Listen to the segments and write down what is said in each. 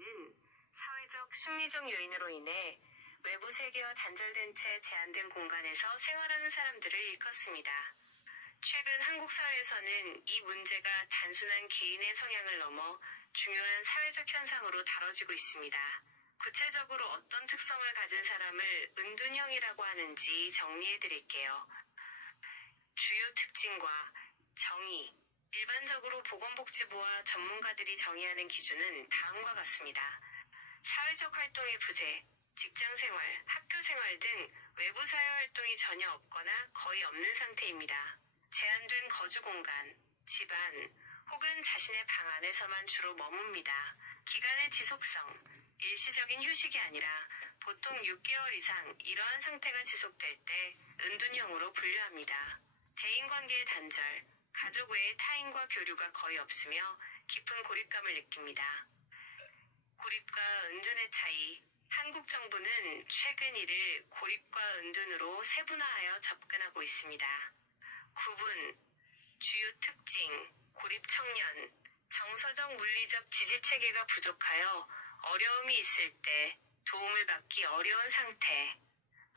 경우에는 사회적, 심리적 요인으로 인해 외부 세계와 단절된 채 제한된 공간에서 생활하는 사람들을 일컫습니다. 최근 한국 사회에서는 이 문제가 단순한 개인의 성향을 넘어 중요한 사회적 현상으로 다뤄지고 있습니다. 구체적으로 어떤 특성을 가진 사람을 은둔형이라고 하는지 정리해 드릴게요. 주요 특징과 정의. 일반적으로 보건복지부와 전문가들이 정의하는 기준은 다음과 같습니다. 사회적 활동의 부재, 직장생활, 학교생활 등 외부 사회 활동이 전혀 없거나 거의 없는 상태입니다. 제한된 거주 공간, 집안, 혹은 자신의 방 안에서만 주로 머뭅니다. 기간의 지속성, 일시적인 휴식이 아니라 보통 6개월 이상 이러한 상태가 지속될 때 은둔형으로 분류합니다. 대인관계의 단절, 가족 외의 타인과 교류가 거의 없으며 깊은 고립감을 느낍니다. 고립과 은둔의 차이. 한국 정부는 최근 이를 고립과 은둔으로 세분화하여 접근하고 있습니다. 구분, 주요 특징, 고립 청년, 정서적 물리적 지지 체계가 부족하여 어려움이 있을 때 도움을 받기 어려운 상태.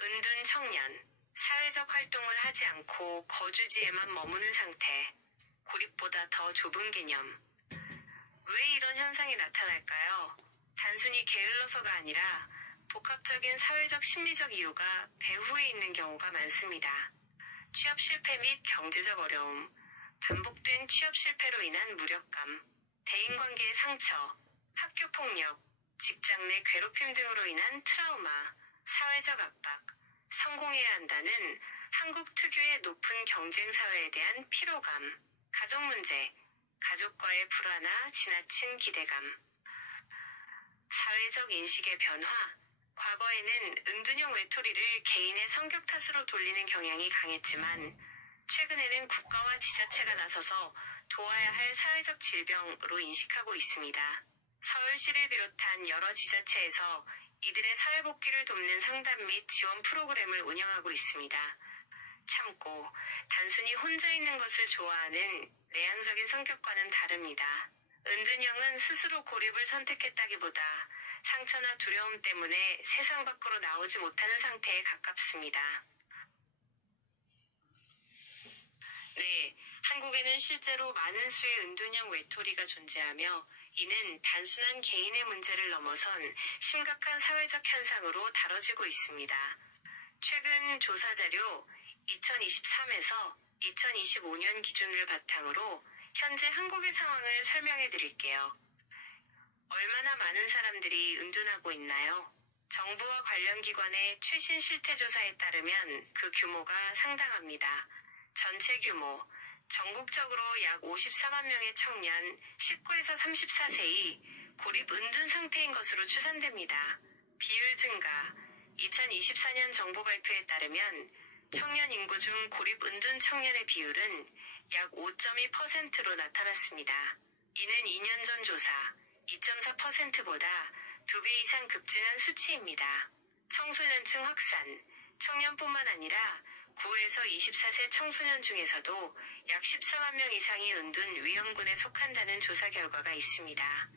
은둔 청년, 사회적 활동을 하지 않고 거주지에만 머무는 상태. 고립보다 더 좁은 개념. 왜 이런 현상이 나타날까요? 단순히 게을러서가 아니라 복합적인 사회적 심리적 이유가 배후에 있는 경우가 많습니다. 취업 실패 및 경제적 어려움, 반복된 취업 실패로 인한 무력감, 대인관계의 상처, 학교 폭력, 직장 내 괴롭힘 등으로 인한 트라우마, 사회적 압박, 성공해야 한다는 한국 특유의 높은 경쟁 사회에 대한 피로감, 가족 문제, 가족과의 불화나 지나친 기대감. 사회적 인식의 변화. 과거에는 은둔형 외톨이를 개인의 성격 탓으로 돌리는 경향이 강했지만 최근에는 국가와 지자체가 나서서 도와야 할 사회적 질병으로 인식하고 있습니다. 서울시를 비롯한 여러 지자체에서 이들의 사회복귀를 돕는 상담 및 지원 프로그램을 운영하고 있습니다. 참고, 단순히 혼자 있는 것을 좋아하는 내향적인 성격과는 다릅니다. 은둔형은 스스로 고립을 선택했다기보다 상처나 두려움 때문에 세상 밖으로 나오지 못하는 상태에 가깝습니다. 네, 한국에는 실제로 많은 수의 은둔형 외톨이가 존재하며 이는 단순한 개인의 문제를 넘어선 심각한 사회적 현상으로 다뤄지고 있습니다. 최근 조사 자료 2023에서 2025년 기준을 바탕으로 현재 한국의 상황을 설명해 드릴게요. 얼마나 많은 사람들이 은둔하고 있나요? 정부와 관련 기관의 최신 실태조사에 따르면 그 규모가 상당합니다. 전체 규모, 전국적으로 약 54만 명의 청년 19에서 34세이 고립 은둔 상태인 것으로 추산됩니다. 비율 증가. 2024년 정부 발표에 따르면 청년 인구 중 고립 은둔 청년의 비율은 약 5.2%로 나타났습니다. 이는 2년 전 조사 2.4%보다 2배 이상 급증한 수치입니다. 청소년층 확산. 청년뿐만 아니라 9에서 24세 청소년 중에서도 약 14만 명 이상이 은둔 위험군에 속한다는 조사 결과가 있습니다.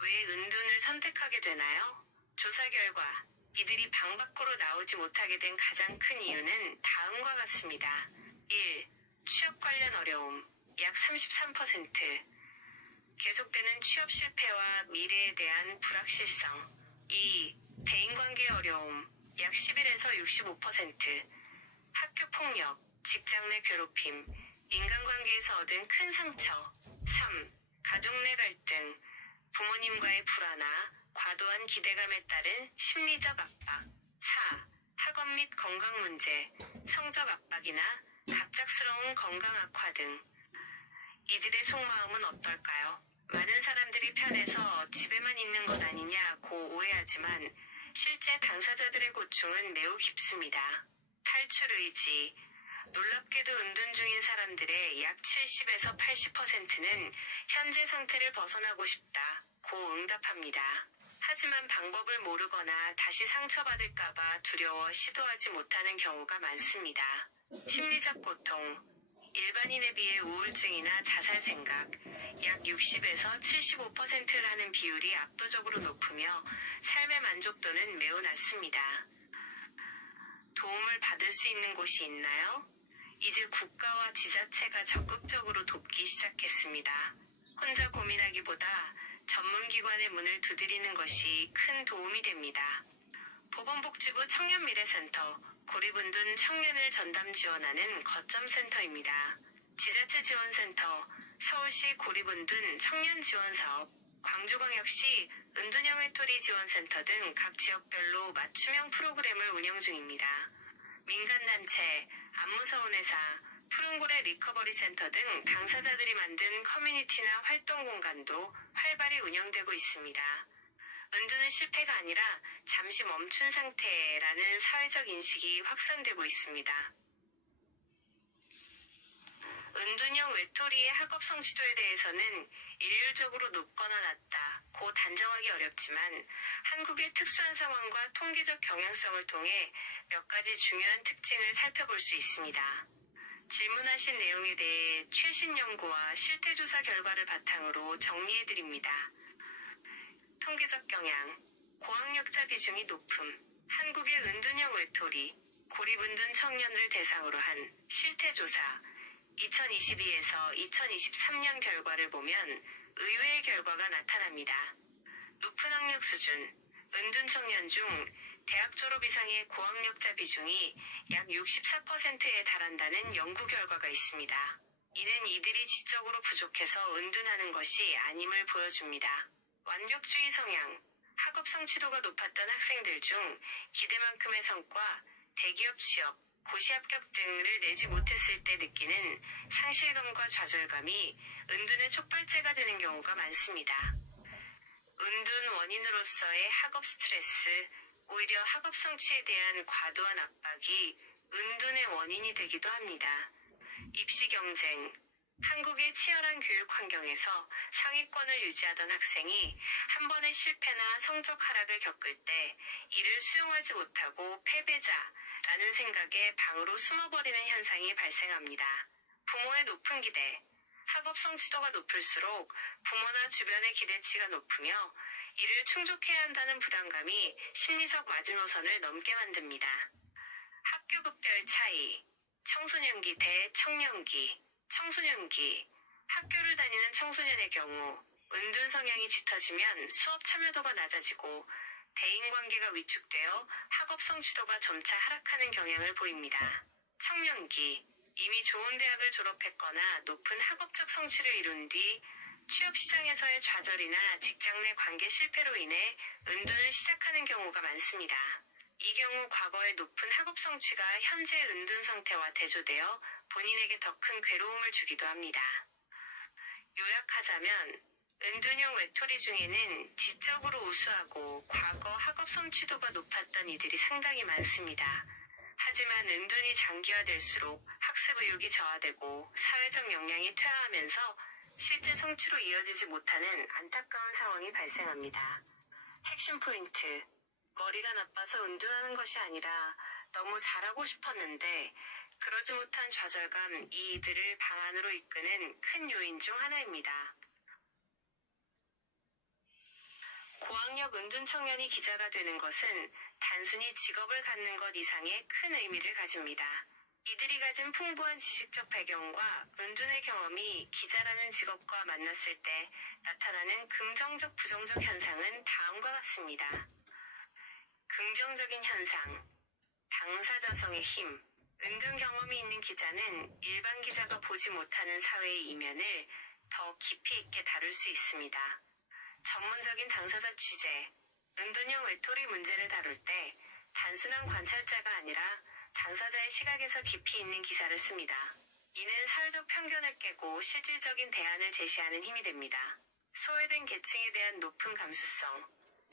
왜 은둔을 선택하게 되나요? 조사 결과, 이들이 방 밖으로 나오지 못하게 된 가장 큰 이유는 다음과 같습니다. 1. 취업 관련 어려움, 약 33%. 계속되는 취업 실패와 미래에 대한 불확실성. 2. 대인관계 어려움, 약 11에서 65%. 학교 폭력, 직장 내 괴롭힘, 인간관계에서 얻은 큰 상처. 3. 가족 내 갈등, 부모님과의 불화나 과도한 기대감에 따른 심리적 압박. 4. 학업 및 건강 문제, 성적 압박이나 갑작스러운 건강 악화 등. 이들의 속마음은 어떨까요? 많은 사람들이 편해서 집에만 있는 것 아니냐고 오해하지만 실제 당사자들의 고충은 매우 깊습니다. 탈출 의지. 놀랍게도 은둔 중인 사람들의 약 70에서 80%는 현재 상태를 벗어나고 싶다고 응답합니다. 하지만 방법을 모르거나 다시 상처받을까봐 두려워 시도하지 못하는 경우가 많습니다. 심리적 고통. 일반인에 비해 우울증이나 자살 생각, 약 60에서 75%를 하는 비율이 압도적으로 높으며 삶의 만족도는 매우 낮습니다. 도움을 받을 수 있는 곳이 있나요? 이제 국가와 지자체가 적극적으로 돕기 시작했습니다. 혼자 고민하기보다 전문기관의 문을 두드리는 것이 큰 도움이 됩니다. 보건복지부 청년미래센터, 고립은둔 청년을 전담 지원하는 거점센터입니다. 지자체 지원센터, 서울시 고립은둔 청년지원사업, 광주광역시 은둔형 외톨이 지원센터 등 각 지역별로 맞춤형 프로그램을 운영 중입니다. 민간단체, 안무서운회사, 푸른고래 리커버리 센터 등 당사자들이 만든 커뮤니티나 활동 공간도 활발히 운영되고 있습니다. 은둔은 실패가 아니라 잠시 멈춘 상태라는 사회적 인식이 확산되고 있습니다. 은둔형 외톨이의 학업 성취도에 대해서는 일률적으로 높거나 낮다고 단정하기 어렵지만 한국의 특수한 상황과 통계적 경향성을 통해 몇 가지 중요한 특징을 살펴볼 수 있습니다. 질문하신 내용에 대해 최신 연구와 실태조사 결과를 바탕으로 정리해드립니다. 통계적 경향, 고학력자 비중이 높음, 한국의 은둔형 외톨이, 고립은둔 청년을 대상으로 한 실태조사, 2022에서 2023년 결과를 보면 의외의 결과가 나타납니다. 높은 학력 수준, 은둔 청년 중 대학 졸업 이상의 고학력자 비중이 약 64%에 달한다는 연구 결과가 있습니다. 이는 이들이 지적으로 부족해서 은둔하는 것이 아님을 보여줍니다. 완벽주의 성향, 학업 성취도가 높았던 학생들 중 기대만큼의 성과, 대기업 취업, 고시 합격 등을 내지 못했을 때 느끼는 상실감과 좌절감이 은둔의 촉발제가 되는 경우가 많습니다. 은둔 원인으로서의 학업 스트레스, 오히려 학업 성취에 대한 과도한 압박이 은둔의 원인이 되기도 합니다. 입시 경쟁, 한국의 치열한 교육 환경에서 상위권을 유지하던 학생이 한 번의 실패나 성적 하락을 겪을 때 이를 수용하지 못하고 패배자라는 생각에 방으로 숨어버리는 현상이 발생합니다. 부모의 높은 기대, 학업 성취도가 높을수록 부모나 주변의 기대치가 높으며 이를 충족해야 한다는 부담감이 심리적 마지노선을 넘게 만듭니다. 학교급별 차이, 청소년기 대 청년기, 청소년기, 학교를 다니는 청소년의 경우 은둔 성향이 짙어지면 수업 참여도가 낮아지고 대인관계가 위축되어 학업 성취도가 점차 하락하는 경향을 보입니다. 청년기, 이미 좋은 대학을 졸업했거나 높은 학업적 성취를 이룬 뒤 취업시장에서의 좌절이나 직장 내 관계 실패로 인해 은둔을 시작하는 경우가 많습니다. 이 경우 과거의 높은 학업 성취가 현재 은둔 상태와 대조되어 본인에게 더 큰 괴로움을 주기도 합니다. 요약하자면 은둔형 외톨이 중에는 지적으로 우수하고 과거 학업 성취도가 높았던 이들이 상당히 많습니다. 하지만 은둔이 장기화될수록 학습 의욕이 저하되고 사회적 역량이 퇴화하면서 실제 성취로 이어지지 못하는 안타까운 상황이 발생합니다. 핵심 포인트, 머리가 나빠서 은둔하는 것이 아니라 너무 잘하고 싶었는데 그러지 못한 좌절감, 이들을 방 안으로 이끄는 큰 요인 중 하나입니다. 고학력 은둔 청년이 기자가 되는 것은 단순히 직업을 갖는 것 이상의 큰 의미를 가집니다. 이들이 가진 풍부한 지식적 배경과 은둔의 경험이 기자라는 직업과 만났을 때 나타나는 긍정적 부정적 현상은 다음과 같습니다. 긍정적인 현상, 당사자성의 힘, 은둔 경험이 있는 기자는 일반 기자가 보지 못하는 사회의 이면을 더 깊이 있게 다룰 수 있습니다. 전문적인 당사자 취재, 은둔형 외톨이 문제를 다룰 때 단순한 관찰자가 아니라 당사자의 시각에서 깊이 있는 기사를 씁니다. 이는 사회적 편견을 깨고 실질적인 대안을 제시하는 힘이 됩니다. 소외된 계층에 대한 높은 감수성,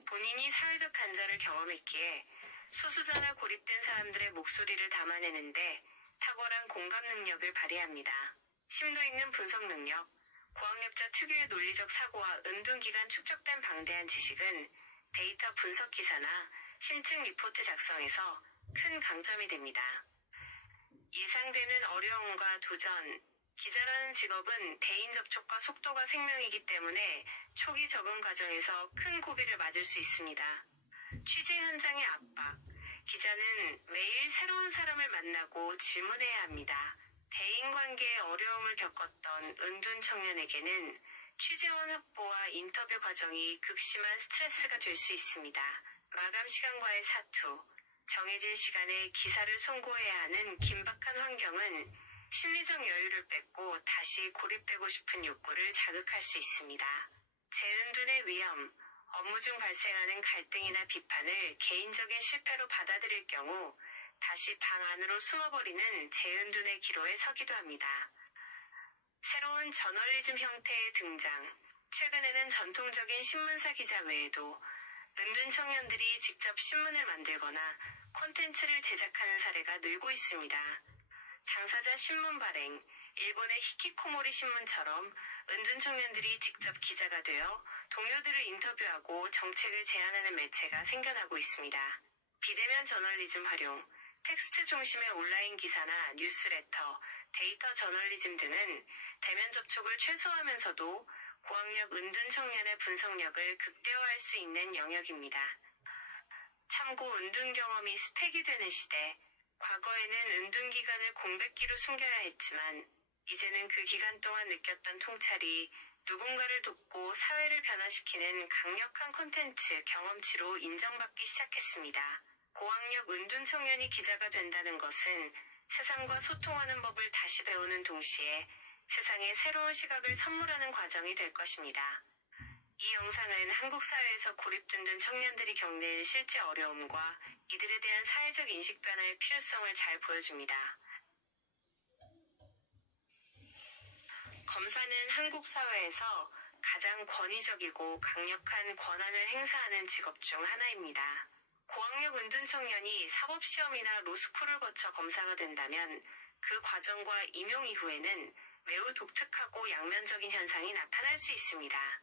본인이 사회적 단절을 경험했기에 소수자나 고립된 사람들의 목소리를 담아내는데 탁월한 공감 능력을 발휘합니다. 심도 있는 분석 능력, 고학력자 특유의 논리적 사고와 은둔 기간 축적된 방대한 지식은 데이터 분석 기사나 심층 리포트 작성에서 큰 강점이 됩니다. 예상되는 어려움과 도전, 기자라는 직업은 대인 접촉과 속도가 생명이기 때문에 초기 적응 과정에서 큰 고비를 맞을 수 있습니다. 취재 현장의 압박. 기자는 매일 새로운 사람을 만나고 질문해야 합니다. 대인관계에 어려움을 겪었던 은둔 청년에게는 취재원 확보와 인터뷰 과정이 극심한 스트레스가 될 수 있습니다. 마감 시간과의 사투. 정해진 시간에 기사를 송고해야 하는 긴박한 환경은 심리적 여유를 뺏고 다시 고립되고 싶은 욕구를 자극할 수 있습니다. 재은둔의 위험. 업무 중 발생하는 갈등이나 비판을 개인적인 실패로 받아들일 경우 다시 방 안으로 숨어버리는 재은둔의 기로에 서기도 합니다. 새로운 저널리즘 형태의 등장. 최근에는 전통적인 신문사 기자 외에도 은둔 청년들이 직접 신문을 만들거나 콘텐츠를 제작하는 사례가 늘고 있습니다. 당사자 신문 발행. 일본의 히키코모리 신문처럼 은둔 청년들이 직접 기자가 되어 동료들을 인터뷰하고 정책을 제안하는 매체가 생겨나고 있습니다. 비대면 저널리즘 활용. 텍스트 중심의 온라인 기사나 뉴스레터, 데이터 저널리즘 등은 대면 접촉을 최소화하면서도 고학력 은둔 청년의 분석력을 극대화할 수 있는 영역입니다. 참고 은둔 경험이 스펙이 되는 시대. 과거에는 은둔 기간을 공백기로 숨겨야 했지만 이제는 그 기간 동안 느꼈던 통찰이 누군가를 돕고 사회를 변화시키는 강력한 콘텐츠 경험치로 인정받기 시작했습니다. 고학력 은둔 청년이 기자가 된다는 것은 세상과 소통하는 법을 다시 배우는 동시에 세상에 새로운 시각을 선물하는 과정이 될 것입니다. 이 영상은 한국 사회에서 고립된 청년들이 겪는 실제 어려움과 이들에 대한 사회적 인식 변화의 필요성을 잘 보여줍니다. 검사는 한국 사회에서 가장 권위적이고 강력한 권한을 행사하는 직업 중 하나입니다. 고학력 은둔 청년이 사법시험이나 로스쿨을 거쳐 검사가 된다면 그 과정과 임용 이후에는 매우 독특하고 양면적인 현상이 나타날 수 있습니다.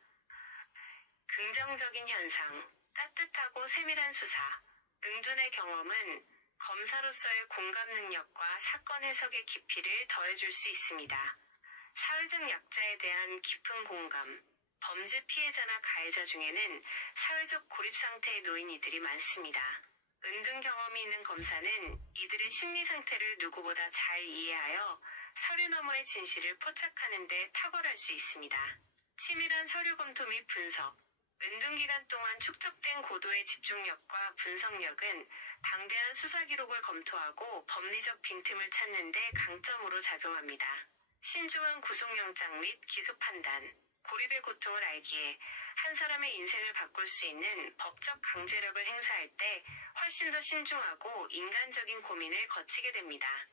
긍정적인 현상, 따뜻하고 세밀한 수사. 은둔의 경험은 검사로서의 공감 능력과 사건 해석의 깊이를 더해줄 수 있습니다. 사회적 약자에 대한 깊은 공감. 범죄 피해자나 가해자 중에는 사회적 고립 상태에 놓인 이들이 많습니다. 은둔 경험이 있는 검사는 이들의 심리 상태를 누구보다 잘 이해하여 서류 너머의 진실을 포착하는 데 탁월할 수 있습니다. 치밀한 서류 검토 및 분석. 은둔 기간 동안 축적된 고도의 집중력과 분석력은 방대한 수사 기록을 검토하고 법리적 빈틈을 찾는 데 강점으로 작용합니다. 신중한 구속영장 및 기소 판단. 고립의 고통을 알기에 한 사람의 인생을 바꿀 수 있는 법적 강제력을 행사할 때 훨씬 더 신중하고 인간적인 고민을 거치게 됩니다.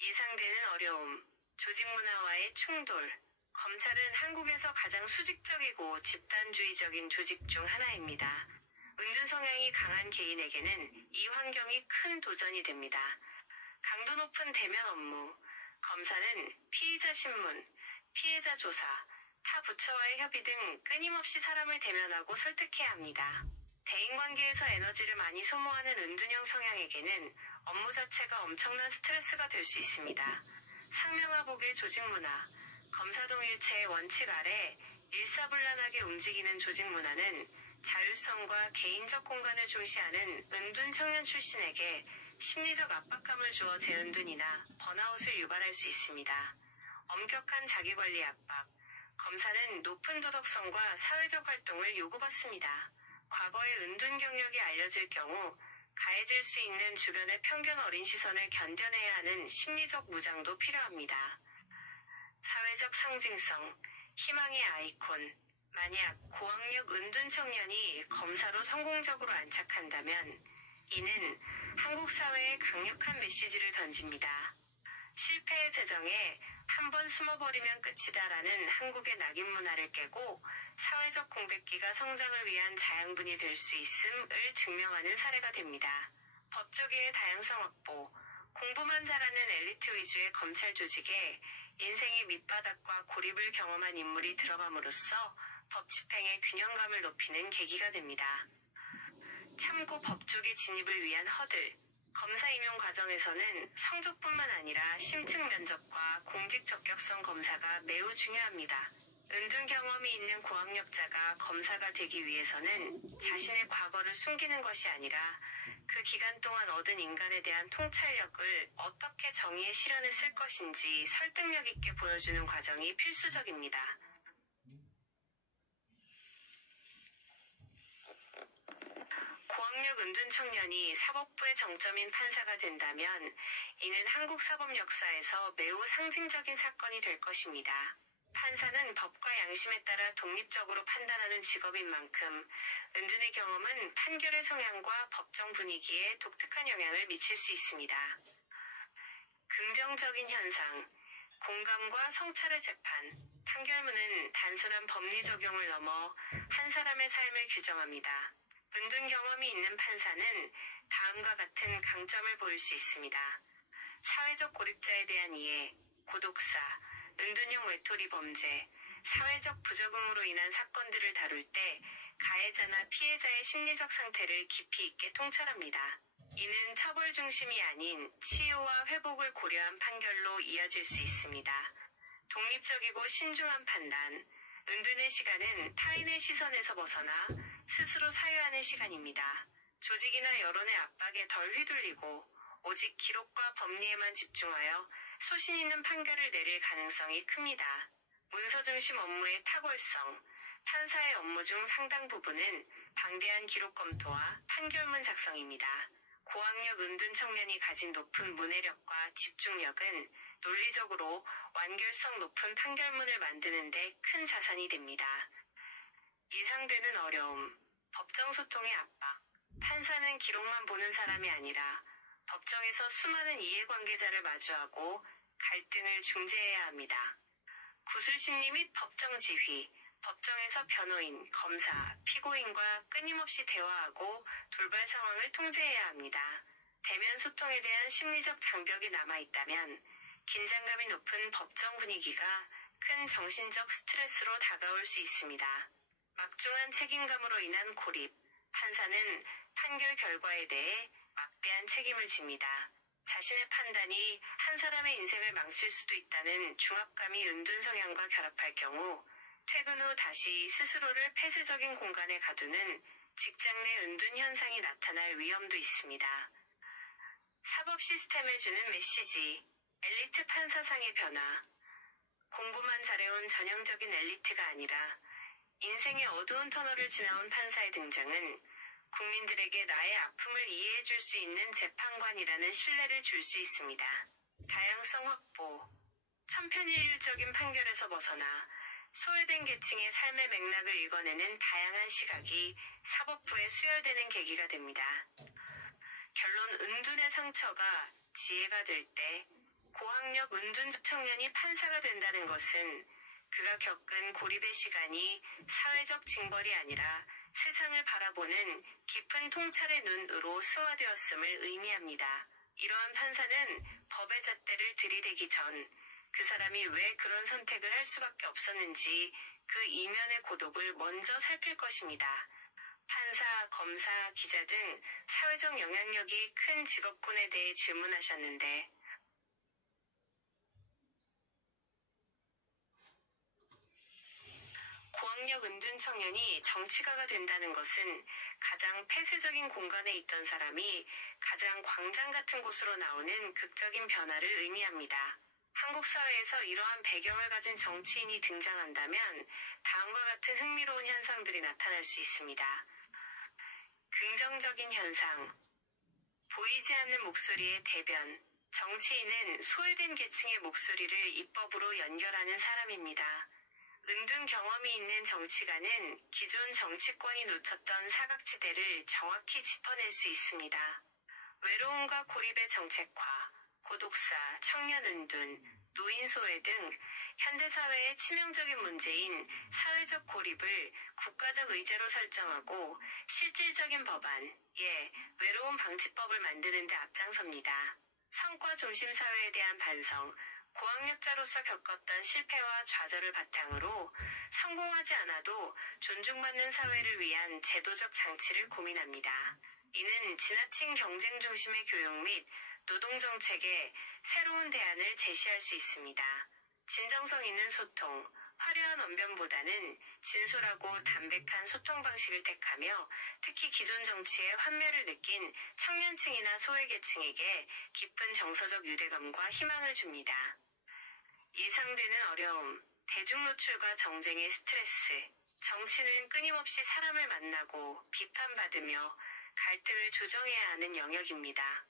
예상되는 어려움. 조직 문화와의 충돌. 검찰은 한국에서 가장 수직적이고 집단주의적인 조직 중 하나입니다. 은둔 성향이 강한 개인에게는 이 환경이 큰 도전이 됩니다. 강도 높은 대면 업무. 검사는 피의자 신문, 피해자 조사, 타 부처와의 협의 등 끊임없이 사람을 대면하고 설득해야 합니다. 대인관계에서 에너지를 많이 소모하는 은둔형 성향에게는 업무 자체가 엄청난 스트레스가 될 수 있습니다. 상명하복의 조직 문화. 검사 동일체의 원칙 아래 일사불란하게 움직이는 조직 문화는 자율성과 개인적 공간을 중시하는 은둔 청년 출신에게 심리적 압박감을 주어 재은둔이나 번아웃을 유발할 수 있습니다. 엄격한 자기관리 압박. 검사는 높은 도덕성과 사회적 활동을 요구받습니다. 과거의 은둔 경력이 알려질 경우 가해질 수 있는 주변의 편견 어린 시선을 견뎌내야 하는 심리적 무장도 필요합니다. 사회적 상징성, 희망의 아이콘. 만약 고학력 은둔 청년이 검사로 성공적으로 안착한다면 이는 한국 사회에 강력한 메시지를 던집니다. 실패의 재정에 한 번 숨어버리면 끝이다라는 한국의 낙인 문화를 깨고 사회적 공백기가 성장을 위한 자양분이 될 수 있음을 증명하는 사례가 됩니다. 법조계의 다양성 확보. 공부만 잘하는 엘리트 위주의 검찰 조직에 인생의 밑바닥과 고립을 경험한 인물이 들어감으로써 법 집행의 균형감을 높이는 계기가 됩니다. 참고 법조계 진입을 위한 허들. 검사 임용 과정에서는 성적뿐만 아니라 심층 면접과 공직 적격성 검사가 매우 중요합니다. 은둔 경험이 있는 고학력자가 검사가 되기 위해서는 자신의 과거를 숨기는 것이 아니라 그 기간 동안 얻은 인간에 대한 통찰력을 어떻게 정의에 실현했을 것인지 설득력 있게 보여주는 과정이 필수적입니다. 고학력 은둔 청년이 사법부의 정점인 판사가 된다면 이는 한국 사법 역사에서 매우 상징적인 사건이 될 것입니다. 판사는 법과 양심에 따라 독립적으로 판단하는 직업인 만큼 은둔의 경험은 판결의 성향과 법정 분위기에 독특한 영향을 미칠 수 있습니다. 긍정적인 현상, 공감과 성찰의 재판, 판결문은 단순한 법리 적용을 넘어 한 사람의 삶을 규정합니다. 은둔 경험이 있는 판사는 다음과 같은 강점을 보일 수 있습니다. 사회적 고립자에 대한 이해, 고독사, 은둔형 외톨이 범죄, 사회적 부적응으로 인한 사건들을 다룰 때 가해자나 피해자의 심리적 상태를 깊이 있게 통찰합니다. 이는 처벌 중심이 아닌 치유와 회복을 고려한 판결로 이어질 수 있습니다. 독립적이고 신중한 판단, 은둔의 시간은 타인의 시선에서 벗어나 스스로 사유하는 시간입니다. 조직이나 여론의 압박에 덜 휘둘리고 오직 기록과 법리에만 집중하여 소신 있는 판결을 내릴 가능성이 큽니다. 문서 중심 업무의 탁월성, 판사의 업무 중 상당 부분은 방대한 기록 검토와 판결문 작성입니다. 고학력 은둔 청년이 가진 높은 문해력과 집중력은 논리적으로 완결성 높은 판결문을 만드는 데 큰 자산이 됩니다. 예상되는 어려움, 법정 소통의 압박. 판사는 기록만 보는 사람이 아니라 법정에서 수많은 이해관계자를 마주하고 갈등을 중재해야 합니다. 구술심리 및 법정 지휘, 법정에서 변호인, 검사, 피고인과 끊임없이 대화하고 돌발 상황을 통제해야 합니다. 대면 소통에 대한 심리적 장벽이 남아있다면 긴장감이 높은 법정 분위기가 큰 정신적 스트레스로 다가올 수 있습니다. 막중한 책임감으로 인한 고립, 판사는 판결 결과에 대해 막대한 책임을 집니다. 자신의 판단이 한 사람의 인생을 망칠 수도 있다는 중압감이 은둔 성향과 결합할 경우 퇴근 후 다시 스스로를 폐쇄적인 공간에 가두는 직장 내 은둔 현상이 나타날 위험도 있습니다. 사법 시스템에 주는 메시지, 엘리트 판사상의 변화. 공부만 잘해온 전형적인 엘리트가 아니라 인생의 어두운 터널을 지나온 판사의 등장은 국민들에게 나의 아픔을 이해해 줄 수 있는 재판관이라는 신뢰를 줄 수 있습니다. 다양성 확보. 천편일률적인 판결에서 벗어나 소외된 계층의 삶의 맥락을 읽어내는 다양한 시각이 사법부에 수혈되는 계기가 됩니다. 결론, 은둔의 상처가 지혜가 될 때 고학력 은둔 청년이 판사가 된다는 것은 그가 겪은 고립의 시간이 사회적 징벌이 아니라 세상을 바라보는 깊은 통찰의 눈으로 승화되었음을 의미합니다. 이러한 판사는 법의 잣대를 들이대기 전 그 사람이 왜 그런 선택을 할 수밖에 없었는지 그 이면의 고독을 먼저 살필 것입니다. 판사, 검사, 기자 등 사회적 영향력이 큰 직업군에 대해 질문하셨는데 고학력 은둔 청년이 정치가가 된다는 것은 가장 폐쇄적인 공간에 있던 사람이 가장 광장 같은 곳으로 나오는 극적인 변화를 의미합니다. 한국 사회에서 이러한 배경을 가진 정치인이 등장한다면 다음과 같은 흥미로운 현상들이 나타날 수 있습니다. 긍정적인 현상. 보이지 않는 목소리의 대변. 정치인은 소외된 계층의 목소리를 입법으로 연결하는 사람입니다. 은둔 경험이 있는 정치가는 기존 정치권이 놓쳤던 사각지대를 정확히 짚어낼 수 있습니다. 외로움과 고립의 정책화, 고독사, 청년 은둔, 노인 소외 등 현대사회의 치명적인 문제인 사회적 고립을 국가적 의제로 설정하고 실질적인 법안, 외로움 방지법을 만드는 데 앞장섭니다. 성과 중심 사회에 대한 반성, 고학력자로서 겪었던 실패와 좌절을 바탕으로 성공하지 않아도 존중받는 사회를 위한 제도적 장치를 고민합니다. 이는 지나친 경쟁 중심의 교육 및 노동정책에 새로운 대안을 제시할 수 있습니다. 진정성 있는 소통, 화려한 언변보다는 진솔하고 담백한 소통 방식을 택하며 특히 기존 정치의 환멸을 느낀 청년층이나 소외계층에게 깊은 정서적 유대감과 희망을 줍니다. 예상되는 어려움, 대중 노출과 정쟁의 스트레스, 정치는 끊임없이 사람을 만나고 비판받으며 갈등을 조정해야 하는 영역입니다.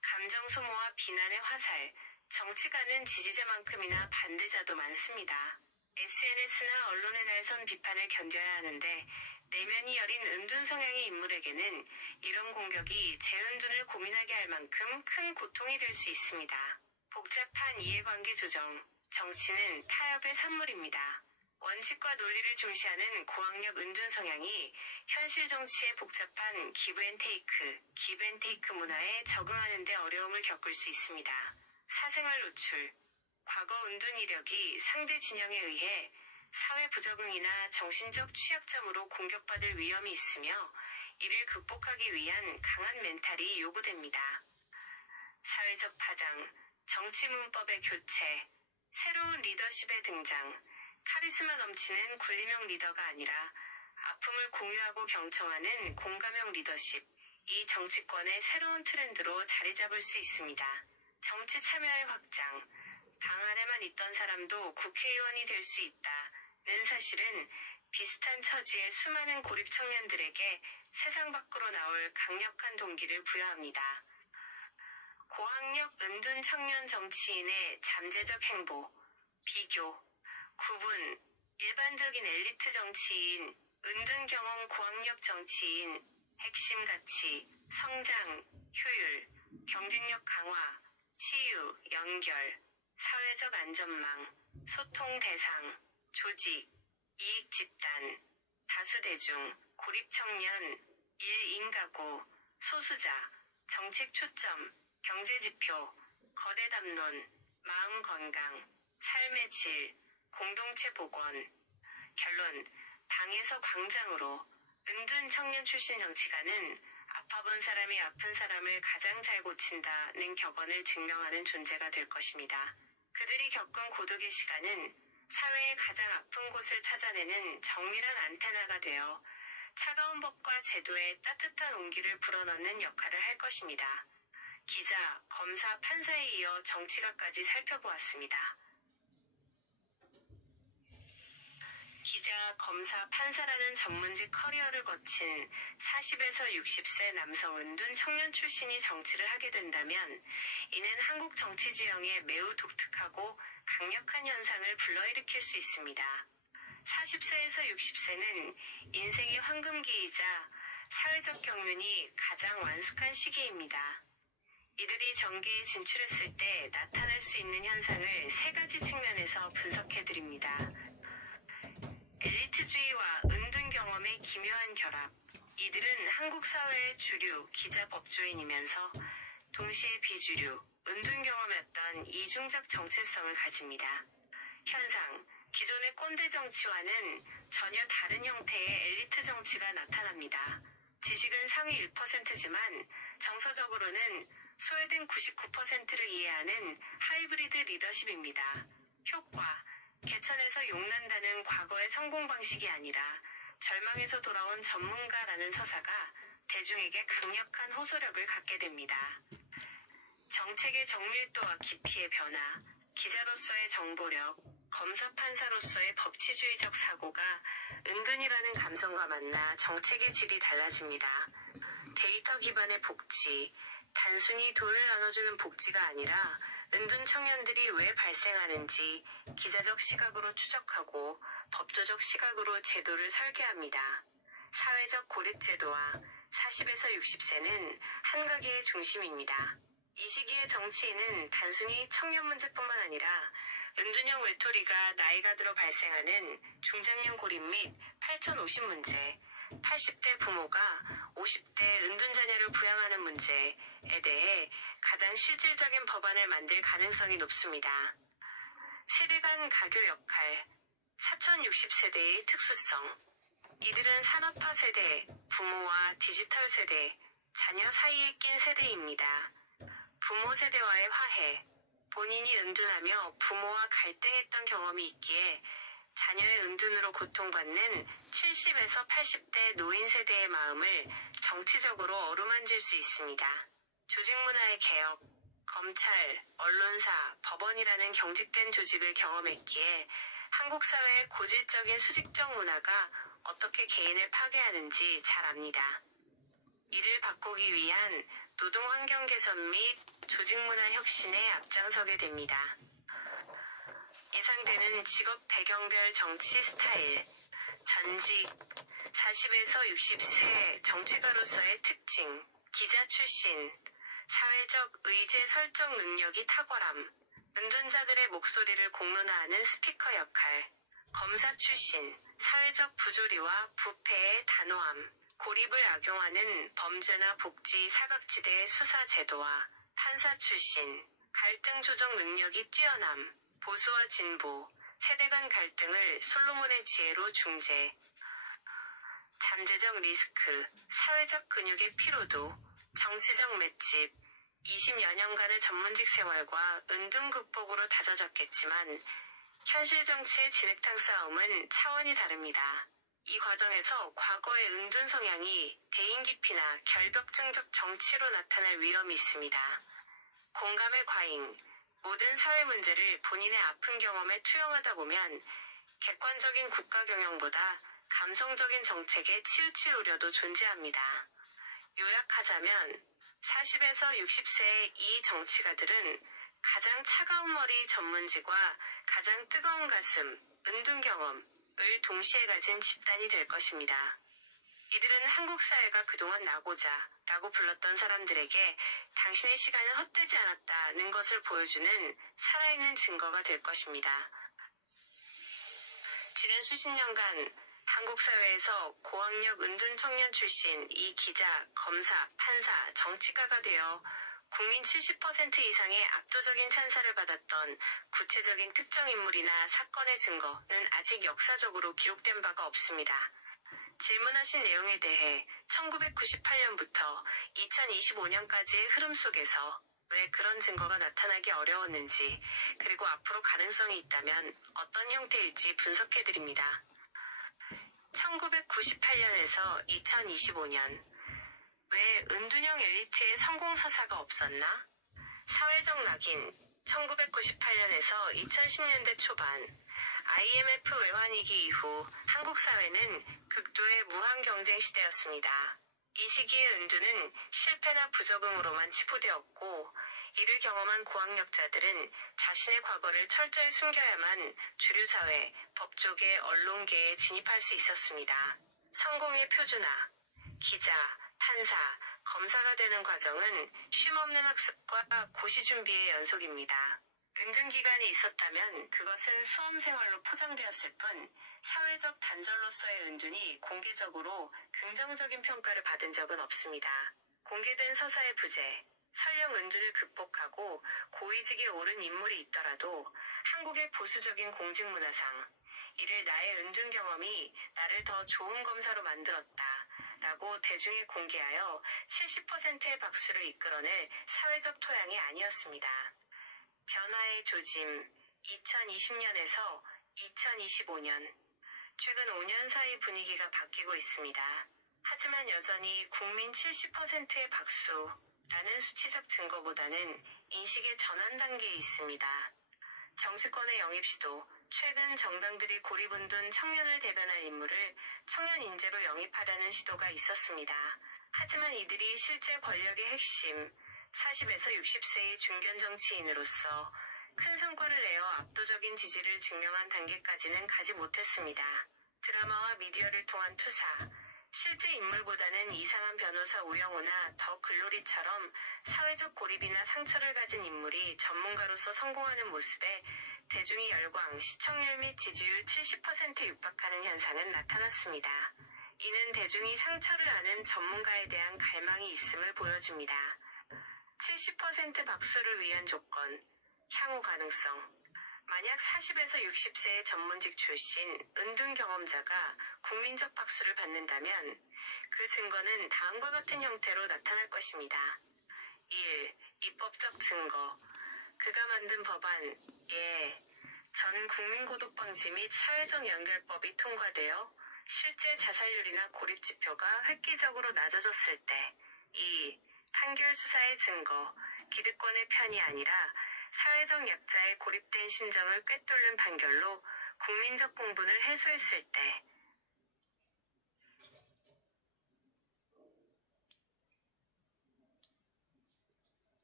감정 소모와 비난의 화살, 정치가는 지지자만큼이나 반대자도 많습니다. SNS나 언론의 날선 비판을 견뎌야 하는데 내면이 여린 은둔 성향의 인물에게는 이런 공격이 재은둔을 고민하게 할 만큼 큰 고통이 될 수 있습니다. 복잡한 이해관계 조정, 정치는 타협의 산물입니다. 원칙과 논리를 중시하는 고학력 은둔 성향이 현실 정치의 복잡한 기브앤테이크 문화에 적응하는 데 어려움을 겪을 수 있습니다. 사생활 노출, 과거 은둔 이력이 상대 진영에 의해 사회 부적응이나 정신적 취약점으로 공격받을 위험이 있으며 이를 극복하기 위한 강한 멘탈이 요구됩니다. 사회적 파장, 정치 문법의 교체, 새로운 리더십의 등장, 카리스마 넘치는 군림형 리더가 아니라 아픔을 공유하고 경청하는 공감형 리더십, 이 정치권의 새로운 트렌드로 자리 잡을 수 있습니다. 정치 참여의 확장, 방 안에만 있던 사람도 국회의원이 될 수 있다는 사실은 비슷한 처지의 수많은 고립 청년들에게 세상 밖으로 나올 강력한 동기를 부여합니다. 고학력 은둔 청년 정치인의 잠재적 행보, 비교, 구분, 일반적인 엘리트 정치인, 은둔 경험 고학력 정치인, 핵심 가치, 성장, 효율, 경쟁력 강화, 치유, 연결, 사회적 안전망, 소통 대상, 조직, 이익 집단, 다수 대중, 고립 청년, 1인 가구, 소수자, 정책 초점, 경제 지표, 거대 담론, 마음 건강, 삶의 질, 공동체 복원. 결론, 방에서 광장으로 은둔 청년 출신 정치가는 아파본 사람이 아픈 사람을 가장 잘 고친다는 격언을 증명하는 존재가 될 것입니다. 그들이 겪은 고독의 시간은 사회의 가장 아픈 곳을 찾아내는 정밀한 안테나가 되어 차가운 법과 제도에 따뜻한 온기를 불어넣는 역할을 할 것입니다. 기자, 검사, 판사에 이어 정치가까지 살펴보았습니다. 기자, 검사, 판사라는 전문직 커리어를 거친 40에서 60세 남성 은둔 청년 출신이 정치를 하게 된다면 이는 한국 정치 지형에 매우 독특하고 강력한 현상을 불러일으킬 수 있습니다. 40세에서 60세는 인생의 황금기이자 사회적 경륜이 가장 완숙한 시기입니다. 이들이 정계에 진출했을 때 나타날 수 있는 현상을 세 가지 측면에서 분석해드립니다. 엘리트주의와 은둔 경험의 기묘한 결합. 이들은 한국 사회의 주류, 기자 법조인이면서 동시에 비주류, 은둔 경험이었던 이중적 정체성을 가집니다. 현상, 기존의 꼰대 정치와는 전혀 다른 형태의 엘리트 정치가 나타납니다. 지식은 상위 1%지만 정서적으로는 소외된 99%를 이해하는 하이브리드 리더십입니다. 효과, 개천에서 용난다는 과거의 성공 방식이 아니라 절망에서 돌아온 전문가라는 서사가 대중에게 강력한 호소력을 갖게 됩니다. 정책의 정밀도와 깊이의 변화, 기자로서의 정보력, 검사 판사로서의 법치주의적 사고가 은둔이라는 감성과 만나 정책의 질이 달라집니다. 데이터 기반의 복지, 단순히 돈을 나눠주는 복지가 아니라 은둔 청년들이 왜 발생하는지 기자적 시각으로 추적하고 법조적 시각으로 제도를 설계합니다. 사회적 고립제도와 40에서 60세는 한가기의 중심입니다. 이 시기의 정치인은 단순히 청년 문제뿐만 아니라 은둔형 외톨이가 나이가 들어 발생하는 중장년 고립 및 8050 문제, 80대 부모가 50대 은둔 자녀를 부양하는 문제에 대해 가장 실질적인 법안을 만들 가능성이 높습니다. 세대 간 가교 역할, 4060세대의 특수성. 이들은 산업화 세대, 부모와 디지털 세대, 자녀 사이에 낀 세대입니다. 부모 세대와의 화해. 본인이 은둔하며 부모와 갈등했던 경험이 있기에 자녀의 은둔으로 고통받는 70에서 80대 노인 세대의 마음을 정치적으로 어루만질 수 있습니다. 조직 문화의 개혁, 검찰, 언론사, 법원이라는 경직된 조직을 경험했기에 한국 사회의 고질적인 수직적 문화가 어떻게 개인을 파괴하는지 잘 압니다. 이를 바꾸기 위한 노동 환경 개선 및 조직 문화 혁신에 앞장서게 됩니다. 예상되는 직업 배경별 정치 스타일. 전직 40에서 60세 정치가로서의 특징. 기자 출신. 사회적 의제 설정 능력이 탁월함. 은둔자들의 목소리를 공론화하는 스피커 역할. 검사 출신. 사회적 부조리와 부패의 단호함. 고립을 악용하는 범죄나 복지 사각지대의 수사 제도와 판사 출신. 갈등 조정 능력이 뛰어남. 보수와 진보, 세대 간 갈등을 솔로몬의 지혜로 중재. 잠재적 리스크, 사회적 근육의 피로도, 정치적 맷집. 20여 년간의 전문직 생활과 은둔 극복으로 다져졌겠지만 현실 정치의 진흙탕 싸움은 차원이 다릅니다. 이 과정에서 과거의 은둔 성향이 대인 기피나 결벽증적 정치로 나타날 위험이 있습니다. 공감의 과잉. 모든 사회 문제를 본인의 아픈 경험에 투영하다 보면 객관적인 국가 경영보다 감성적인 정책에 치우칠 우려도 존재합니다. 요약하자면 40에서 60세의 이 정치가들은 가장 차가운 머리 전문직과 가장 뜨거운 가슴, 은둔 경험을 동시에 가진 집단이 될 것입니다. 이들은 한국 사회가 그동안 나고자 라고 불렀던 사람들에게 당신의 시간은 헛되지 않았다는 것을 보여주는 살아있는 증거가 될 것입니다. 지난 수십 년간 한국 사회에서 고학력 은둔 청년 출신 이 기자, 검사, 판사, 정치가가 되어 국민 70% 이상의 압도적인 찬사를 받았던 구체적인 특정 인물이나 사건의 증거는 아직 역사적으로 기록된 바가 없습니다. 질문하신 내용에 대해 1998년부터 2025년까지의 흐름 속에서 왜 그런 증거가 나타나기 어려웠는지, 그리고 앞으로 가능성이 있다면 어떤 형태일지 분석해드립니다. 1998년에서 2025년. 왜 은둔형 엘리트의 성공 사사가 없었나? 사회적 낙인. 1998년에서 2010년대 초반. IMF 외환위기 이후 한국 사회는 극도의 무한 경쟁 시대였습니다. 이 시기의 은둔은 실패나 부적응으로만 치부되었고, 이를 경험한 고학력자들은 자신의 과거를 철저히 숨겨야만 주류사회, 법조계, 언론계에 진입할 수 있었습니다. 성공의 표준화. 기자, 판사, 검사가 되는 과정은 쉼없는 학습과 고시 준비의 연속입니다. 은둔 기간이 있었다면 그것은 수험생활로 포장되었을 뿐 사회적 단절로서의 은둔이 공개적으로 긍정적인 평가를 받은 적은 없습니다. 공개된 서사의 부재. 설령 은둔을 극복하고 고위직에 오른 인물이 있더라도 한국의 보수적인 공직문화상 이를 나의 은둔 경험이 나를 더 좋은 검사로 만들었다 라고 대중에 공개하여 70%의 박수를 이끌어낼 사회적 토양이 아니었습니다. 변화의 조짐. 2020년에서 2025년. 최근 5년 사이 분위기가 바뀌고 있습니다. 하지만 여전히 국민 70%의 박수라는 수치적 증거보다는 인식의 전환 단계에 있습니다. 정치권의 영입 시도. 최근 정당들이 고립은둔 청년을 대변할 인물을 청년 인재로 영입하려는 시도가 있었습니다. 하지만 이들이 실제 권력의 핵심, 40에서 60세의 중견 정치인으로서 큰 성과를 내어 압도적인 지지를 증명한 단계까지는 가지 못했습니다. 드라마와 미디어를 통한 투사. 실제 인물보다는 이상한 변호사 우영우나 더 글로리처럼 사회적 고립이나 상처를 가진 인물이 전문가로서 성공하는 모습에 대중의 열광, 시청률 및 지지율 70%에 육박하는 현상은 나타났습니다. 이는 대중이 상처를 아는 전문가에 대한 갈망이 있음을 보여줍니다. 70% 박수를 위한 조건. 향후 가능성. 만약 40에서 60세의 전문직 출신 은둔 경험자가 국민적 박수를 받는다면 그 증거는 다음과 같은 형태로 나타날 것입니다. 1. 입법적 증거. 그가 만든 법안. 예. 저는 국민고독방지 및 사회적 연결법이 통과되어 실제 자살률이나 고립지표가 획기적으로 낮아졌을 때. 2. 판결 수사의 증거. 기득권의 편이 아니라 사회적 약자의 고립된 심정을 꿰뚫는 판결로 국민적 공분을 해소했을 때.